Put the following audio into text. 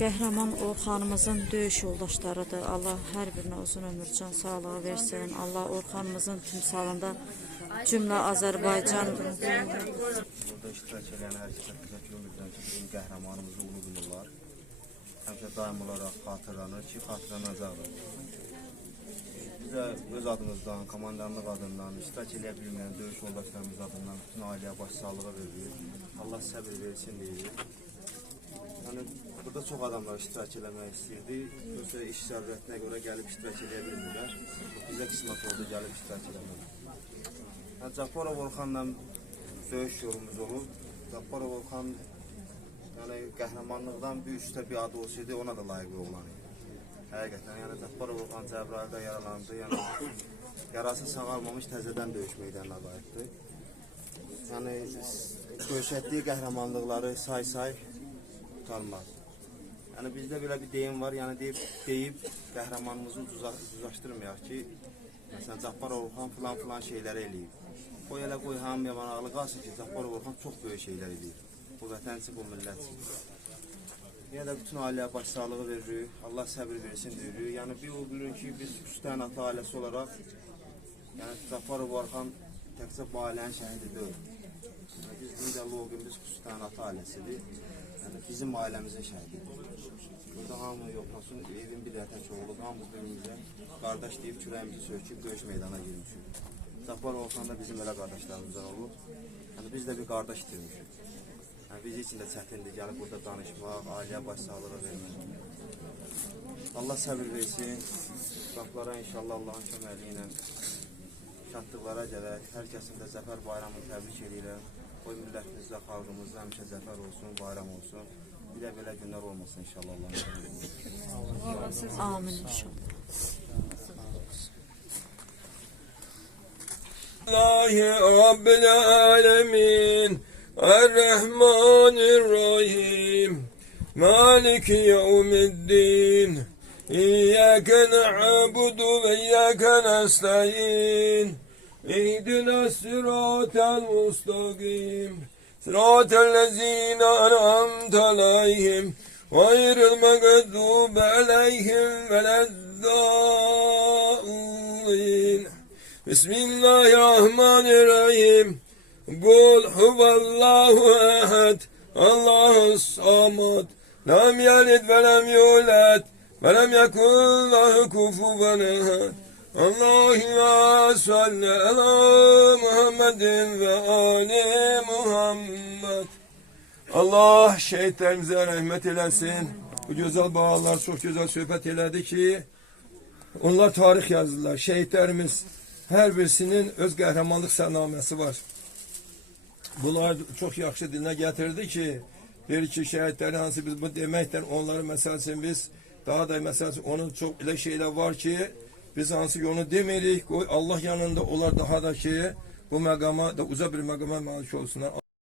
Qəhrəman Orxanımızın döyüş yoldaşlarıdır. Allah hər birinə uzun ömür, can sağlığı versin. Allah Orxanımızın timsalında cümlə Azərbaycan Burada iştirak edən hər kəsə təşəkkür edirəm ki, bizim qəhrəmanımızı ulu bilirlər. Həmişə daim olaraq xatırlanır ki, xatırlanacaqdır. Biz də öz adımızdan, komandanlıq adından, iştirak edə bilməyən döyüş yoldaşlarımız adından bütün ailəyə başsağlığı veririk. Allah səbir versin deyirik. Yəni, burada çox adamlar iştirak eləmək istəyirdi. Yoxsa iş zərurətinə görə gəlib iştirak edə bilmirlər. Bizə qismət oldu gəlib iştirak eləmək. Cabbarov Orxanla döyüş yolumuz olub. Cabbarov Orxan qəhrəmanlıqdan bir üstə bir adı olsaydı ona da layiq oğlanı. Həqiqətən, Cabbarov Orxan Cəbrayılda yaralandı. Yarası sağalmamış təzədən döyüş meydanına qayıtdı. Döyüşətdiyi qəhrəmanlıqları say-say tutarmaz. Bizdə belə bir deyim var, deyib qəhrəmanımızı uzlaşdırmayaq ki, məsələn, Cabbarov Orxan filan şeyləri eləyib. Qoy elə qoy hamıya maraqlı qalsın ki, Cabbarov Orxan çox böyük şeylər eləyib. Bu vətən üçün, bu millət üçün. Yenə də bütün ailəyə başsağlığı veririk, Allah səbir versin deyirik. Bir o bilin ki, biz Küstən ata ailəsi olaraq, Cabbarov Orxan təkcə bu ailənin şəhidi deyil. Biz o gün biz Küstən ata ailəsidir. Bizim ailəmizin şəhididir. Burada hamı yoxlasın, evin bir tək oğlu, hamımız birimizə qardaş deyib, kürəyimizi söküb, döyüş meydana girmişik. Cabbarov Orxan da bizim elə qardaşlarımızdan olub. Biz də bir qardaş itirmişik. Biz üçün də çətindir, gəlib burada danışmaq, ailəyə başsağlığı vermək. Allah səbir versin, qapılara inşallah Allahın köməli ilə şadlıqlara gələk. Hər kəsin də Zəfər bayramını təbrik edirəm. Qoy millətimizdə, xalqımızda həmişə zəfər olsun, bayram olsun. Bir də belə günlər olmasın inşallah Allah'ın köməli. amin inşallah. Allahi Rabbil Alemin Errahmanirrahim Maliki Yevmiddin İyyâke na'budu ve iyyâke nesta'in İhdina sıratel mustaqim Sıratellezîne en'amte aleyhim Gayril mağdûbi aleyhim veleddâllîn Bismillahirrahmanirrahim Kul huvallahu ehad Allahus samad Lam yelid ve lem yulad ve lem yekun lahu kufuven ehad Allahümme salli ala Muhammedin ve ali Muhammed. Allah şehitlerimize rahmet eylesin. Bu güzel bağlar çok güzel söhbət elədi ki, onlar tarih yazdılar. Şehitlerimiz her birisinin öz qəhrəmanlıq sərnaməsi var. Bunlar çok yaxşı dilinə gətirdi ki, deyir ki, şehitlerin hansı biz bu deməkdən onları məsəl üçün biz daha da məsəl üçün onun çok elə şeyler var ki, biz hansı onu demirik, Allah yanında onlar daha da ki bu məqama da uca bir məqama malik olsunlar.